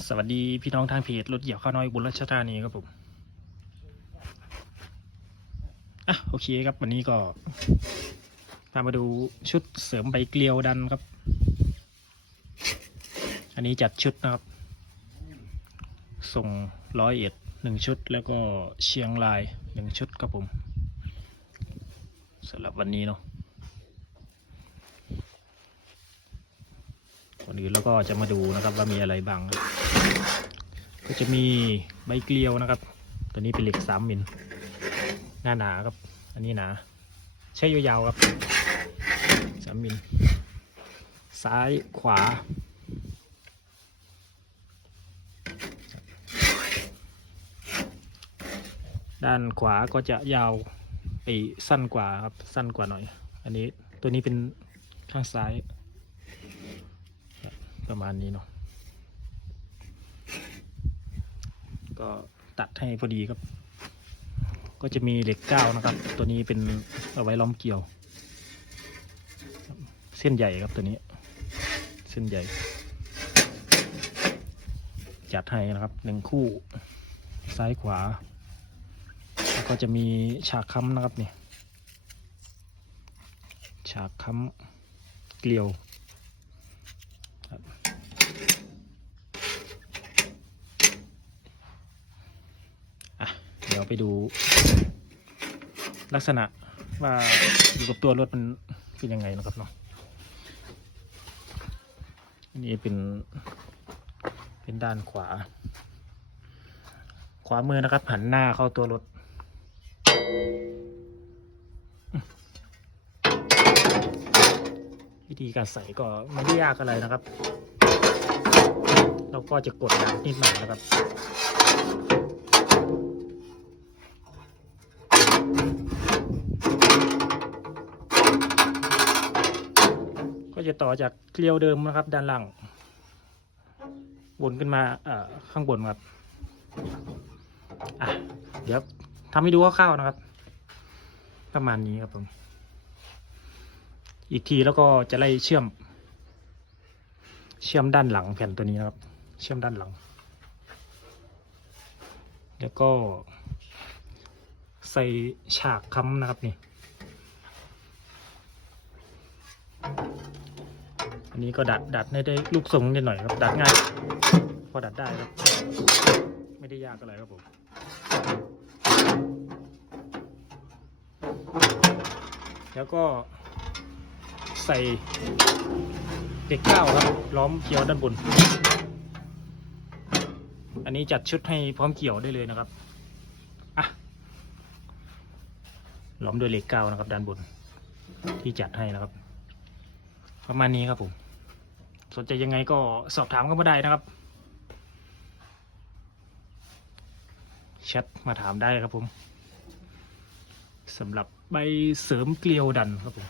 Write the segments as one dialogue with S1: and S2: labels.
S1: สวัสดีพี่น้องทางเพจรถเหยียบข้าวน้อยบุญรัชธานีครับผม อะโอเคครับวันนี้ก็พามาดูชุดเสริมใบเกลียวดันครับ อันนี้จัดชุดนะครับ ส่งร้อยเอ็ดหนึ่งชุดแล้วก็เชียงรายหนึ่งชุดครับผมสำหรับวันนี้เนาะ ก่อนอื่นเราก็จะมาดูนะครับว่ามีอะไรบ้าง ก็จะมีใบเกลียวนะครับ ตัวนี้เป็นเหล็กสามมิลหน้าหนาครับ อันนี้หนา ใช้ยาวๆครับสามมิลซ้ายขวา ด้านขวาก็จะยาวไปสั้นกว่าครับสั้นกว่าหน่อย อันนี้ตัวนี้เป็นข้างซ้าย ประมาณนี้เนาะก็ตัดให้พอดีครับ ก็จะมีเหล็กเก้านะครับ ตัวนี้เป็นเอาไว้ล้อมเกี่ยว เส้นใหญ่ครับตัวนี้ เส้นใหญ่ จัดให้นะครับหนึ่งคู่ซ้ายขวา แล้วก็จะมีฉากค้ำนะครับเนี่ยฉากค้ำเกลียวครับอะเดี๋ ยวไปดู ลักษณะว่าอยู่กับตัวรถมันเป็นยังไงนะครับเนาะอันนี้เป็น เป็นด้านขวา ขวามือนะครับหันหน้าเข้าตัวรถวิธีการใส่ก็ไม่ได้ยากอะไรนะครับ เราก็จะกดน้ำนิดหน่อยนะครับ จะต่อจากเกลียวเดิมนะครับ ด้านล่างวนขึ้นมาเอ่อข้างบนครับอะเดี๋ยวทำให้ดูคร่าวๆนะครับ ประมาณนี้ครับผม อีกทีแล้วก็จะไล่เชื่อม เชื่อมด้านหลังแผ่นตัวนี้นะครับ เชื่อมด้านหลัง แล้วก็ ใส่ฉากค้ำนะครับนี่ อันนี้ก็ดัดดัดได้ได้รูปทรงนิดหน่อยครับดัดง่ายพอดัดได้ครับ ไม่ได้ยากอะไรครับผมแล้วก็ใส่เด็กเก้าครับ ล้อมเกี่ยวด้านบน อันนี้จัดชุดให้พร้อมเกี่ยวได้เลยนะครับอะล้อมด้วยเหล็กเก้านะครับ ด้านบน ที่จัดให้นะครับ ประมาณนี้ครับผม สนใจยังไงก็สอบถามเข้ามาได้นะครับแชทมาถามได้ครับผมสำหรับใบเสริมเกลียวดันครับผม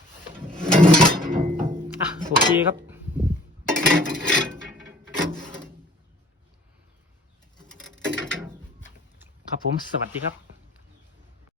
S1: อะโอเคครับครับผมสวัสดีครับ